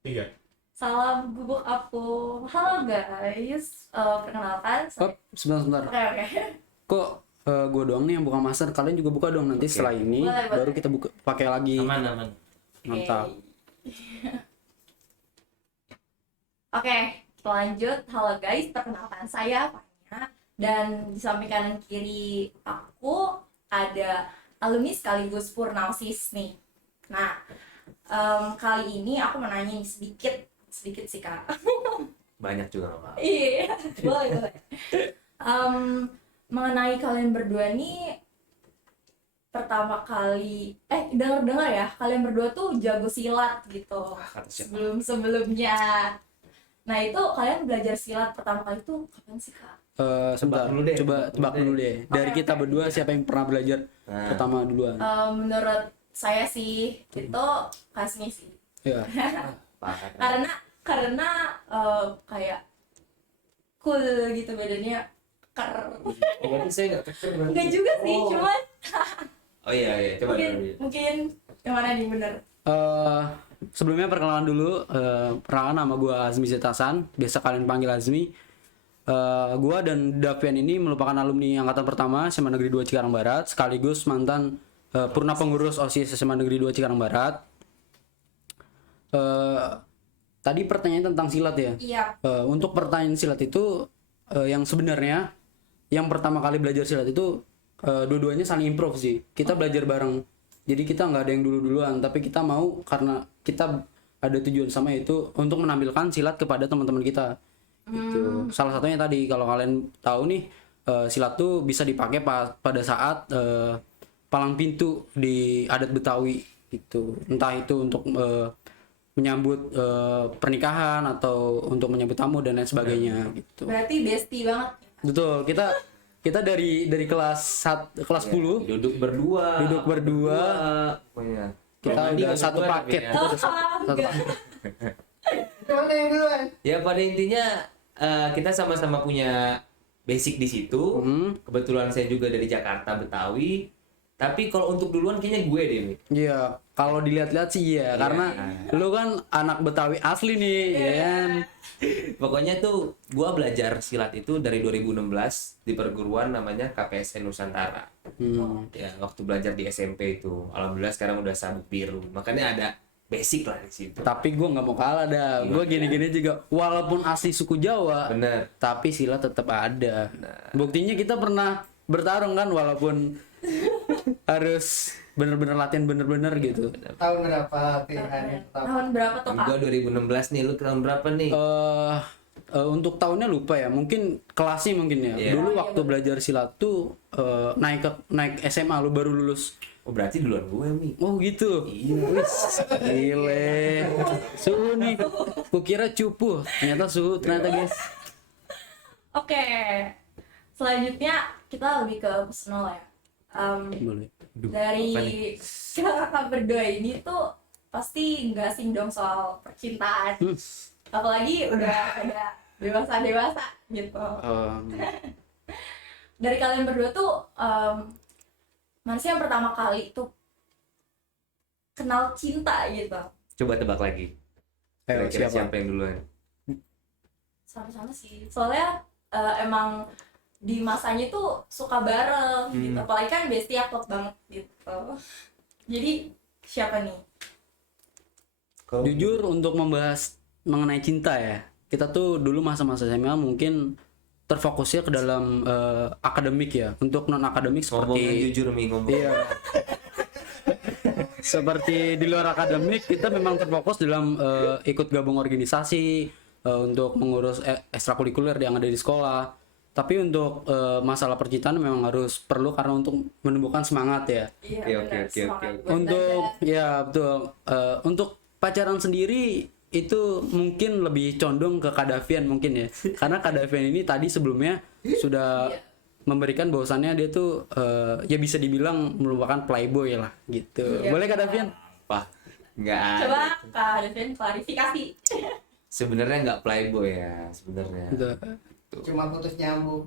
Iya. Salam gubuk apung. Halo guys, perkenalkan Oh, saya. sebentar. Oke oke. Kok gue doang nih yang buka master? Kalian juga buka dong nanti Oke. setelah ini Boleh, boleh. baru kita buka pakai lagi. Aman. Mantap. Oke, lanjut. Halo guys, perkenalkan saya Fanya. Dan di samping kanan kiri aku ada alumni sekaligus Purnausis nih. Nah, kali ini aku mau nanya nih sedikit sih kak. Banyak juga nggak apa-apa. Iya, boleh. Mengenai kalian berdua nih, pertama kali dengar ya, kalian berdua tuh jago silat gitu. Kata siapa? Sebelumnya. Nah, itu kalian belajar silat pertama kali tuh kapan sih, Kak? Sebentar. dulu deh, Coba tebak tebak dulu dulu deh. Dari Oke, kita oke. berdua siapa yang pernah belajar Nah. pertama duluan? Menurut saya sih itu Kasmi sih. Ya. Parah. Karena kayak cool gitu badannya. Oh, berarti saya nggak kecil berarti. Enggak juga sih, Oh. cuman Oh iya, coba mungkin dulu. mungkin yang mana nih bener. Sebelumnya perkenalan dulu. Perkenalan nama gue Azmi Zetasan. Biasa kalian panggil Azmi. Gue dan Davian ini merupakan alumni angkatan pertama SMA Negeri 2 Cikarang Barat, sekaligus mantan purna pengurus OSIS SMA Negeri 2 Cikarang Barat. Tadi pertanyaan tentang silat ya. Iya. Untuk pertanyaan silat itu yang sebenarnya yang pertama kali belajar silat itu dua-duanya saling improve sih. Kita belajar bareng. Jadi kita nggak ada yang dulu-duluan, tapi kita mau karena kita ada tujuan sama itu untuk menampilkan silat kepada teman-teman kita. Gitu. Salah satunya tadi kalau kalian tahu nih silat tuh bisa dipakai pada saat palang pintu di adat Betawi gitu. Entah itu untuk menyambut pernikahan atau untuk menyambut tamu dan lain sebagainya gitu. Berarti bestie banget. Betul, kita dari kelas 10 Duduk berdua. Pokoknya. kita Kalau mandi udah nggak satu berdua, paket. ya. Kita udah satu Enggak. paket. Ya pada intinya kita sama-sama punya basic di situ. Kebetulan saya juga dari Jakarta Betawi. Tapi kalau untuk duluan kayaknya gue deh, Mi. Iya, kalau dilihat-lihat sih iya, karena lu kan anak Betawi asli nih, ya kan? Pokoknya tuh gua belajar silat itu dari 2016 di perguruan namanya KPSN Nusantara. Ya, waktu belajar di SMP itu. Alhamdulillah sekarang udah sabuk biru. Makanya ada basic lah di situ. Tapi gue nggak mau kalah dah. Gue gini-gini juga, walaupun asli suku Jawa, Bener. tapi silat tetap ada. Buktinya kita pernah bertarung kan, walaupun harus bener-bener latihan bener-bener gitu. Tahun berapa latihannya pertama? Tahun berapa tuh, Kak? Gua 2016 nih, lu tahun berapa nih? Untuk tahunnya lupa ya, mungkin kelasnya mungkin ya. Iya. Dulu waktu belajar silat tuh naik SMA lu baru lulus. Oh, berarti duluan gue, Mi. Oh gitu. Iya. Wis, gile. Suhu nih. Kukira cupu, ternyata suhu ternyata guys. Oke. Selanjutnya kita lebih ke personal ya. Boleh. Dari apa nih? kakak berdua ini tuh pasti nggak asing dong soal percintaan. Apalagi udah dewasa gitu. Dari kalian berdua tuh mana sih yang pertama kali tuh kenal cinta gitu? Coba tebak lagi. Ayo, Kira-kira siapa? siapa yang duluan? Sama-sama sih. Soalnya emang di masanya tuh suka bareng gitu. Apalagi kan bestie akrab banget gitu. Jadi siapa nih? Jujur untuk membahas mengenai cinta ya, kita tuh dulu masa-masa SMA mungkin terfokusnya ke dalam akademik ya. Untuk non akademik Ngomong yang seperti jujur, Mi, ngomong. iya. Seperti di luar akademik kita memang terfokus dalam ikut gabung organisasi untuk mengurus ekstrakurikuler yang ada di sekolah. Tapi untuk masalah percintaan memang harus perlu karena untuk menumbuhkan semangat ya. Iya, Oke, benar, oke, semangat oke. buat Untuk belajar. ya betul. Untuk pacaran sendiri itu mungkin lebih condong ke Kadafian mungkin ya. Karena Kadafian ini tadi sebelumnya sudah memberikan bahwasannya dia tuh ya bisa dibilang merupakan playboy lah gitu. Iya. Boleh Kadafian? Apa? Nggak ada. Coba Kak Devin klarifikasi. Sebenarnya nggak playboy ya, sebenarnya. Gitu. Cuma putus nyambung.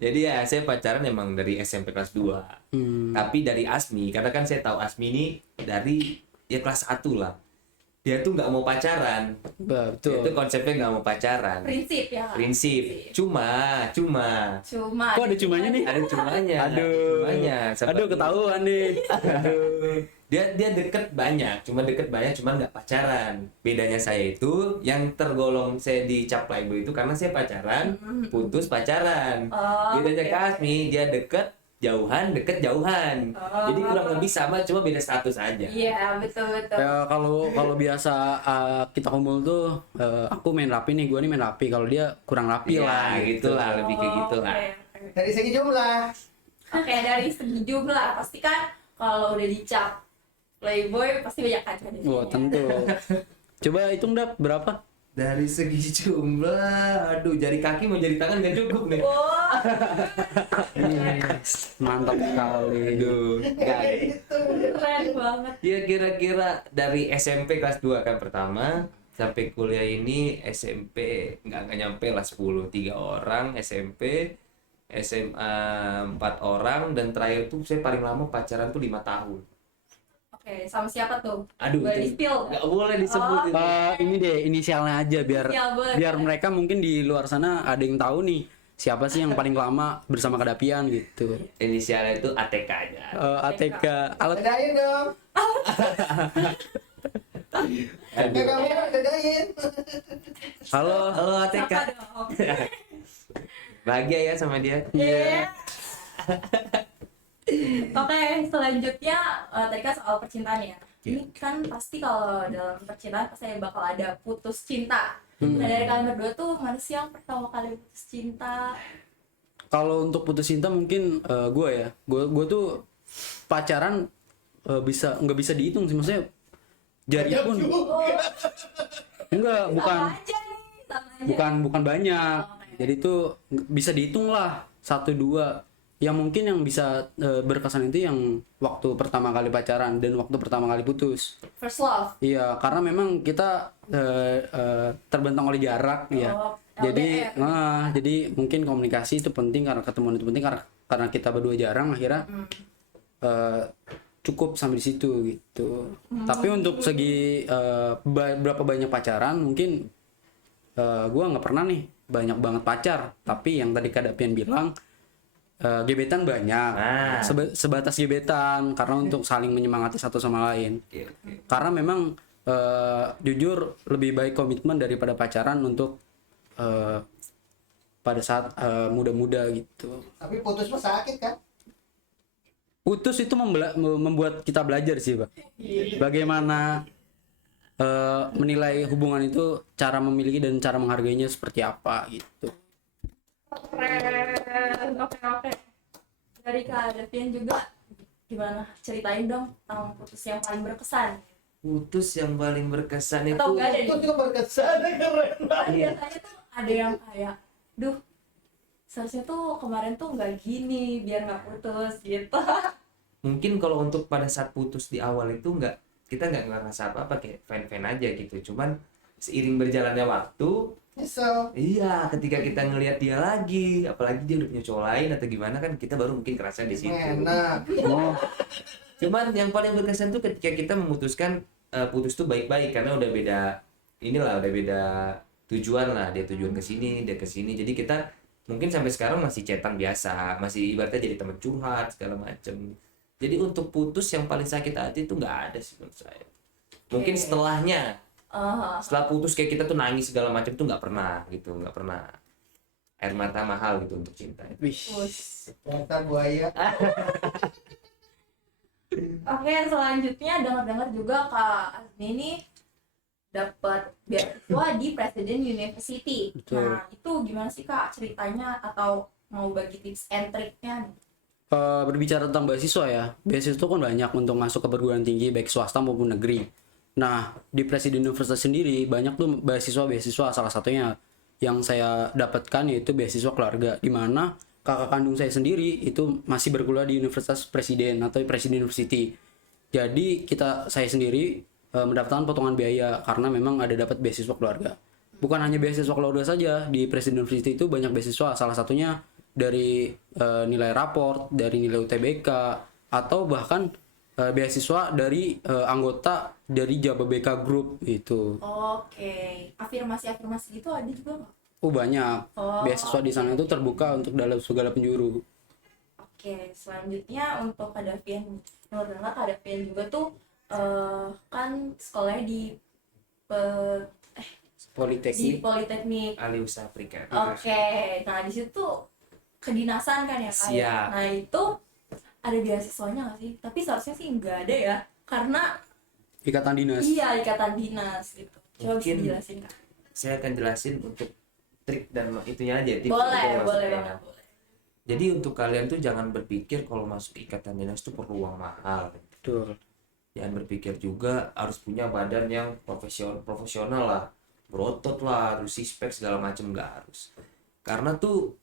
Jadi ya saya pacaran emang dari SMP kelas 2. Tapi dari Asmi, karena kan saya tahu Asmi ini dari ya kelas 1 lah. dia tuh nggak mau pacaran. Dia Betul. tuh konsepnya nggak mau pacaran. Prinsip ya Kak? Prinsip. Cuma Cuma Kok ada cumanya nih? ada cumanya. Aduh. Cumanya. Aduh, ketahuan nih. Aduh. Dia deket banyak, cuma nggak pacaran. Bedanya saya itu yang tergolong saya dicap playboy itu karena saya pacaran, putus pacaran. Oh, Bedanya oke. Kasmi, dia deket jauhan. Oh. Jadi kurang lebih sama, cuma beda status aja. Iya, betul. Ya, kalau biasa kita kumpul tuh aku main rapi nih, gua nih main rapi. Kalau dia kurang rapi Iya, lah gitulah, lebih kayak gitu lah. Oke. Dari segi jumlah. Oke, dari segi jumlah pasti kan kalau udah dicap playboy pasti banyak kaca di Wah, tentu. Coba hitung Dap, berapa? Dari segi jumlah, aduh, jari kaki mau jari tangan nggak cukup nih. Wah, Mantap sekali. Aduh, nggak. Itu. keren banget. Ya kira-kira dari SMP kelas 2 kan pertama sampai kuliah ini SMP nggak nyampe lah 10, 3 orang SMP, SMA 4 orang, dan terakhir tuh saya paling lama pacaran tuh 5 tahun. Oke, sama siapa tuh? Aduh, Boleh itu di-spill nggak? nggak boleh disebut Oh. itu. Ini deh inisialnya aja biar Inisial boleh. biar mereka mungkin di luar sana ada yang tahu nih siapa sih yang paling lama bersama Kedapian gitu. Inisialnya itu ATK aja. ATK alat Bedain dong. Aduh. Kamu bedain. halo. Halo ATK. Siapa dong? Bahagia ya sama dia. Iya. Oke, selanjutnya tadi kan soal percintaan ya. Ini kan pasti kalau dalam percintaan pasti bakal ada putus cinta. Nah, dari kalian berdua tuh mana sih yang pertama kali putus cinta? Kalau untuk putus cinta mungkin gue tuh pacaran nggak bisa dihitung sih, maksudnya jari pun enggak bukan Sama aja nih, sama aja. bukan banyak. Oke. Jadi tuh bisa dihitung lah 1-2. Yang mungkin yang bisa berkesan itu yang waktu pertama kali pacaran dan waktu pertama kali putus. First love. Iya, karena memang kita terbentang oleh jarak ya. Oh, Jadi, LDR. jadi mungkin komunikasi itu penting, karena ketemuan itu penting karena kita berdua jarang, akhirnya cukup sampai di situ gitu. Tapi untuk segi berapa banyak pacaran, mungkin gua nggak pernah nih banyak banget pacar. Tapi yang tadi Kak Dapian bilang, gebetan banyak. Nah. Sebatas gebetan karena untuk saling menyemangati satu sama lain. Oke, oke. Karena memang jujur lebih baik komitmen daripada pacaran untuk pada saat muda-muda gitu. Tapi putus mah sakit kan? Putus itu membuat kita belajar sih, Pak. Bagaimana menilai hubungan itu, cara memiliki dan cara menghargainya seperti apa gitu. Keren. Oke. Dari Kak Davian juga gimana? Ceritain dong tentang putus yang paling berkesan. Putus yang paling berkesan itu Atau enggak ada Itu nih? juga berkesan keren. Kan biasanya tuh ada yang kayak, duh, seharusnya tuh kemarin tuh nggak gini biar nggak putus gitu. mungkin kalau untuk pada saat putus di awal itu kita nggak ngerasa apa-apa, kayak fan-fan aja gitu. Cuman seiring berjalannya waktu, Nyesel. iya, ketika kita ngelihat dia lagi, apalagi dia udah punya cowok lain atau gimana, kan kita baru mungkin kerasa di situ. Enak. Oh, Cuman yang paling berkesan tuh ketika kita memutuskan putus tuh baik-baik, karena udah beda tujuan lah. Dia tujuan ke sini, dia ke sini. Jadi kita mungkin sampai sekarang masih chatan biasa, masih ibaratnya jadi teman curhat segala macem. Jadi untuk putus yang paling sakit hati itu nggak ada sih menurut saya. Mungkin setelahnya, setelah putus kayak kita tuh nangis segala macam tuh nggak pernah gitu, nggak pernah. Air mata mahal gitu untuk cinta. wih. Ternyata buaya. Oke, selanjutnya dengar-dengar juga Kak Azmi ini dapat beasiswa di Presiden University. Betul. Nah, itu gimana sih Kak ceritanya, atau mau bagi tips and triknya nih? Berbicara tentang beasiswa ya, beasiswa itu kan banyak untuk masuk ke perguruan tinggi baik swasta maupun negeri. Nah, di Presiden Universitas sendiri banyak tuh beasiswa. Salah satunya yang saya dapatkan yaitu beasiswa keluarga, di mana kakak kandung saya sendiri itu masih berkuliah di Universitas Presiden atau Presiden University. Jadi saya sendiri mendapatkan potongan biaya karena memang ada dapat beasiswa keluarga. Bukan hanya beasiswa keluarga saja, di Presiden University itu banyak beasiswa, salah satunya dari nilai raport, dari nilai UTBK, atau bahkan beasiswa dari anggota dari Jababeka Group itu. Oke, afirmasi gitu ada juga nggak? Banyak. Oh, Beasiswa di sana itu terbuka untuk dalam segala penjuru. Oke, selanjutnya untuk Kak Davian, menurut Kakak Kak Davian juga tuh kan sekolahnya di pe- di Politeknik. Politeknik. ahli usaha perikanan. Oke, nah di situ kedinasan kan ya Kak? Ya? Siap. Nah itu ada beasiswanya nggak sih? Tapi seharusnya sih nggak ada ya, karena Ikatan dinas. iya ikatan dinas gitu. Coba bisa Mungkin dijelasin Kak? Saya akan jelasin untuk trik dan itunya aja. tips Boleh, untuk boleh masuknya. banget. Boleh. Jadi untuk kalian tuh jangan berpikir kalau masuk ikatan dinas tuh perlu uang mahal. Betul. Jangan berpikir juga harus punya badan yang profesional lah, berotot lah, harus six pack segala macam, nggak harus. Karena tuh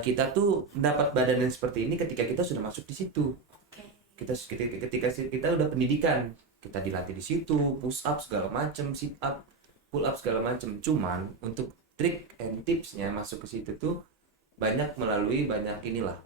kita tuh mendapat badan yang seperti ini ketika kita sudah masuk di situ. Oke. Ketika kita udah pendidikan, kita dilatih di situ, push up segala macam, sit up, pull up segala macam. Cuman untuk trik and tipsnya masuk ke situ tuh melalui banyak inilah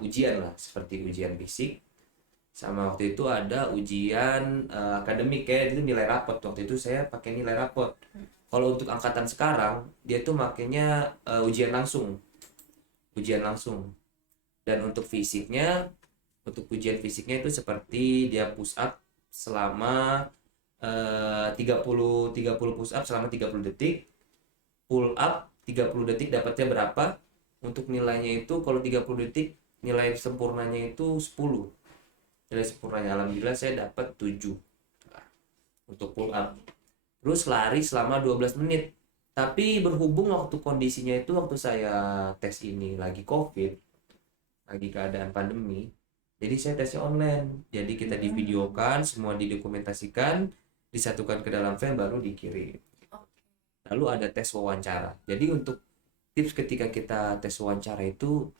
ujian lah, seperti ujian fisik, sama waktu itu ada ujian akademik, kayak itu nilai rapot. Waktu itu saya pakai nilai rapot. Kalau untuk angkatan sekarang dia tuh makanya ujian langsung. Dan untuk ujian fisiknya itu seperti dia push up selama 30 push up selama 30 detik, pull up 30 detik dapatnya berapa. Untuk nilainya itu kalau 30 detik nilai sempurnanya itu 10. Nilai sempurnanya alhamdulillah saya dapat 7 untuk pull up. Terus lari selama 12 menit. Tapi berhubung waktu kondisinya itu waktu saya tes ini lagi COVID, lagi keadaan pandemi, jadi saya tesnya online. Jadi kita divideokan, semua didokumentasikan, disatukan ke dalam file baru dikirim. Lalu ada tes wawancara. Jadi untuk tips ketika kita tes wawancara itu,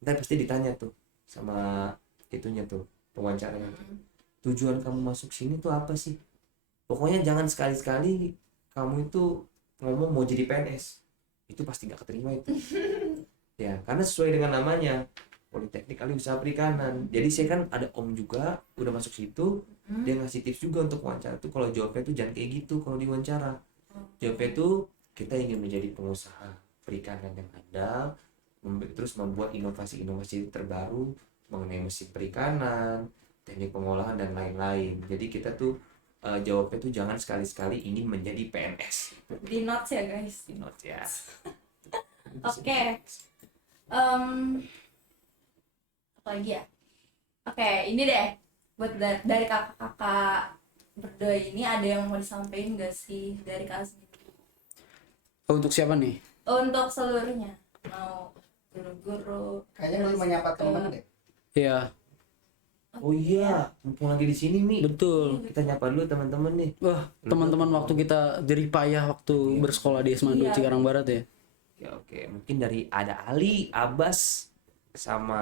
kita pasti ditanya tuh sama itunya tuh, pewawancaranya. Tujuan kamu masuk sini tuh apa sih? Pokoknya jangan sekali-sekali kamu itu ngomong mau jadi PNS. Itu pasti nggak keterima itu. Ya, karena sesuai dengan namanya, Politeknik Ahli Usaha Perikanan. Jadi saya kan ada om juga udah masuk situ, dia ngasih tips juga untuk wawancara tuh, kalau jawabnya tuh jangan kayak gitu kalau diwawancara. Jawabnya tuh kita ingin menjadi pengusaha perikanan yang handal, terus membuat inovasi-inovasi terbaru mengenai mesin perikanan, teknik pengolahan dan lain-lain. Jadi kita tuh jawabnya tuh jangan sekali-sekali ingin menjadi PNS. Di notes ya guys. Di notes ya. Oke. Apa lagi ya? Oke, ini deh buat dari kakak-kakak berdua ini, ada yang mau disampaikan gak sih dari Kak Azmi? Untuk siapa nih? Untuk seluruhnya, mau guru-guru. Kayaknya lu menyapa temen deh. Iya, Oh iya, mumpung lagi di sini nih, betul. kita nyapa dulu teman-teman nih. Wah, teman-teman waktu kita jerih payah waktu bersekolah di SMA 2 Iya. Cikarang Barat ya. Ya oke, mungkin dari ada Ali, Abbas, sama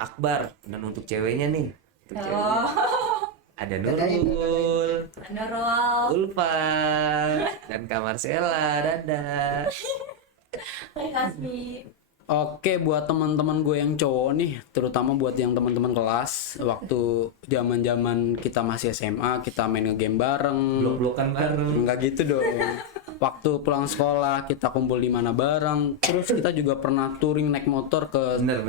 Akbar. Dan untuk ceweknya nih, untuk ceweknya ada Nurul, Nurul. Ulfa, dan Kak Marcella. Dadah. Hai Kasmi. Oke, buat teman-teman gue yang cowok nih, terutama buat yang teman-teman kelas, waktu zaman-zaman kita masih SMA, kita main ngegame bareng. Blok-blokan bareng. Enggak gitu dong. Waktu pulang sekolah kita kumpul di mana bareng. Terus kita juga pernah touring naik motor ke Bener.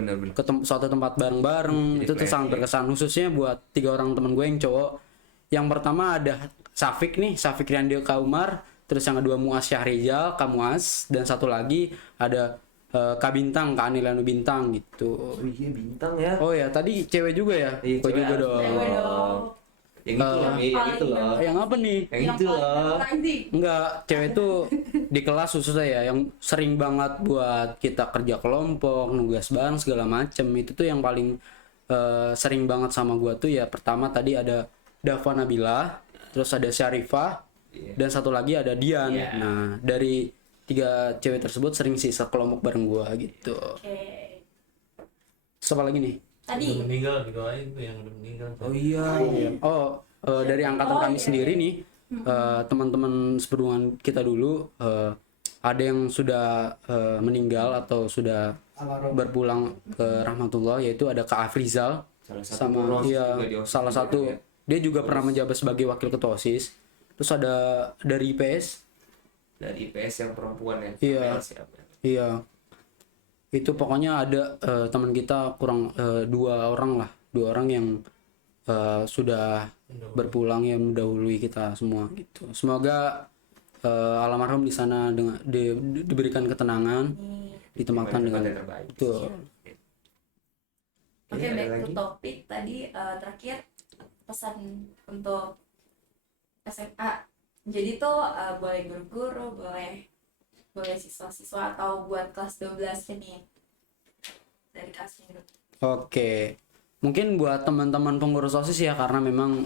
suatu tempat bareng-bareng. Itu tuh sangat berkesan, khususnya buat 3 orang temen gue yang cowok. Yang pertama ada Safik nih, Safik Riandio Kaumar. Terus yang kedua Muas Syahrizal, Kamuas. Dan satu lagi ada Kak Bintang, Kak Anilanu Bintang gitu. Oh iya, Bintang ya. Oh ya, tadi cewek juga ya? Iya, Gue cewek juga harus dong. Cewek dong. Yang itu loh, yang itu loh. Yang apa nih? Yang itu loh. Enggak, cewek tuh di kelas khususnya ya, yang sering banget buat kita kerja kelompok, nugas bareng segala macem. Itu tuh yang paling sering banget sama gua tuh ya. Pertama tadi ada Dava Nabila, terus ada Syarifah, dan satu lagi ada Dian. Iya. Nah, dari 3 cewek tersebut sering sih sekelompok bareng gua gitu. Oke. Siapa lagi nih? Tadi Udah meninggal didoain tuh yang udah meninggal. Oh iya. Dari angkatan kami sendiri nih, teman-teman seperjuangan kita dulu, ada yang sudah meninggal atau sudah berpulang ke rahmatullah, yaitu ada Kak Afrizal, salah satu sama pengurus iya juga di OSIS salah juga satu ya. dia juga pernah menjabat sebagai wakil ketua OSIS. Terus ada dari IPS. Dari IPS yang perempuan ya. Iya. Amel siapa? Iya. Itu pokoknya ada teman kita kurang dua orang yang sudah berpulang yang mendahului kita semua gitu. Semoga almarhum di sana diberikan ketenangan, ditempatkan Di dengan tempat yang terbaik. betul. Oke, Ada back to lagi? topik tadi terakhir pesan untuk SMA. Jadi tuh boleh guru-guru, boleh siswa-siswa atau buat kelas 12 nih. Dari kelas ini. Oke, mungkin buat teman-teman pengurus OSIS ya, karena memang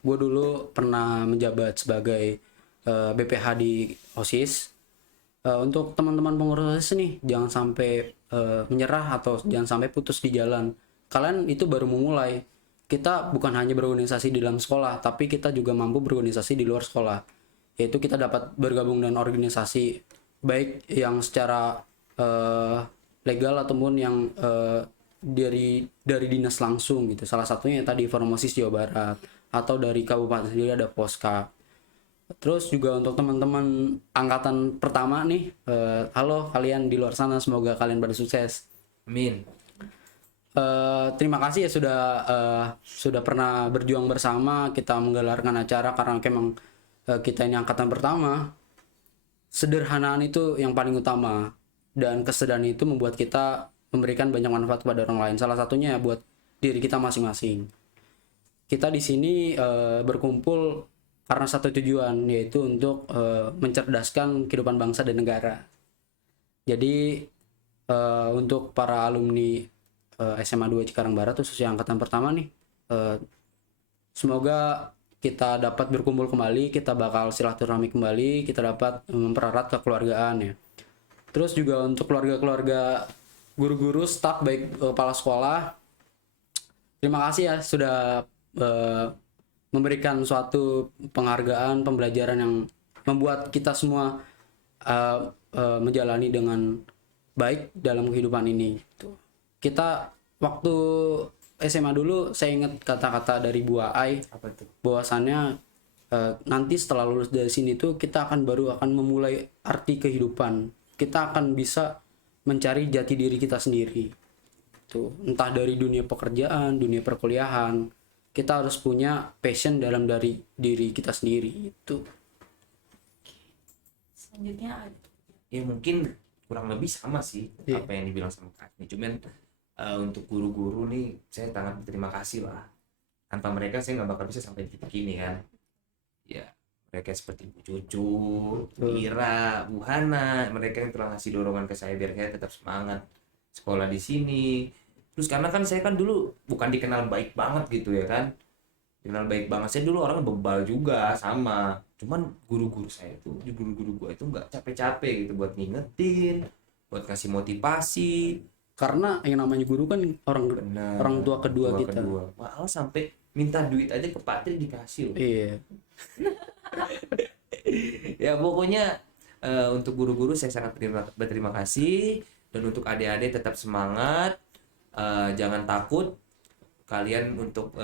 gue dulu pernah menjabat sebagai BPH di OSIS. Untuk teman-teman pengurus OSIS nih, jangan sampai menyerah atau jangan sampai putus di jalan. Kalian itu baru memulai. Kita bukan hanya berorganisasi di dalam sekolah, tapi kita juga mampu berorganisasi di luar sekolah. Yaitu kita dapat bergabung dengan organisasi baik yang secara legal ataupun yang dari dinas langsung gitu. Salah satunya tadi Forum OSIS Jawa Barat, atau dari kabupaten sendiri ada Poska. Terus juga untuk teman-teman angkatan pertama nih, halo kalian di luar sana, semoga kalian pada sukses. Amin. Terima kasih ya sudah pernah berjuang bersama kita menggelarkan acara, karena memang kita ini angkatan pertama. Sederhanaan itu yang paling utama, dan kesederhanaan itu membuat kita memberikan banyak manfaat kepada orang lain. Salah satunya buat diri kita masing-masing. Kita di sini berkumpul karena satu tujuan, yaitu untuk mencerdaskan kehidupan bangsa dan negara. Jadi untuk para alumni SMA 2 Cikarang Barat, khususnya angkatan pertama nih, semoga kita dapat berkumpul kembali, kita bakal silaturahmi kembali, kita dapat mempererat kekeluargaan ya. Terus juga untuk keluarga-keluarga guru-guru, staf baik kepala sekolah, terima kasih ya sudah memberikan suatu penghargaan, pembelajaran yang membuat kita semua menjalani dengan baik dalam kehidupan ini. Kita waktu SMA dulu, saya ingat kata-kata dari Bu Ai, Apa tuh? bahwasannya nanti setelah lulus dari sini tuh kita baru akan memulai arti kehidupan. Kita akan bisa mencari jati diri kita sendiri. Tuh, entah dari dunia pekerjaan, dunia perkuliahan, kita harus punya passion dalam dari diri kita sendiri itu. Selanjutnya ada. Ya mungkin kurang lebih sama sih apa yang dibilang sama Kak Agni. Cuman untuk guru-guru nih saya sangat berterima kasih lah. Tanpa mereka saya nggak bakal bisa sampai di titik ini kan. Ya mereka seperti Bu Cucu, Bu Ira, Bu Hana, mereka yang telah ngasih dorongan ke saya biar saya tetap semangat sekolah di sini. Terus karena kan saya kan dulu bukan dikenal baik banget gitu ya kan. Dikenal baik banget, saya dulu orang bebal juga sama. Cuman guru-guru saya itu, guru-guru gua itu nggak capek-capek gitu buat ngingetin, buat kasih motivasi. Karena yang namanya guru kan Bener, orang tua kedua kita. Malah sampai minta duit aja ke Pak Tri dikasih loh. Iya. Ya pokoknya untuk guru-guru saya sangat berterima kasih, dan untuk adik-adik tetap semangat, jangan takut kalian untuk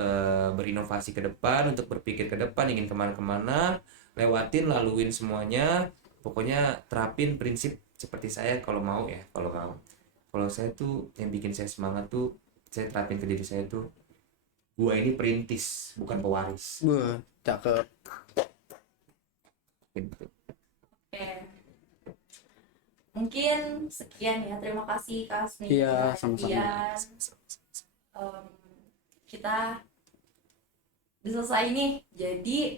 berinovasi ke depan, untuk berpikir ke depan, ingin kemana-kemana, laluin semuanya. Pokoknya terapin prinsip seperti saya kalau mau ya, kalau saya tuh yang bikin saya semangat tuh, saya terapin ke diri saya tuh, gua ini perintis bukan pewaris. Wah, cakep. Gitu. Oke. Mungkin sekian ya. Terima kasih Kak Asmi. Iya, Kak sama-sama. Dian. Kita udah selesai nih. Jadi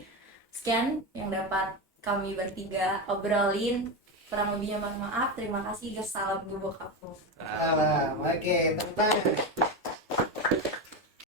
sekian yang dapat kami bertiga obrolin. Kurang lebihnya mohon maaf. Terima kasih. Salam gubuk aku. Salam. Oke, tepuk tangan.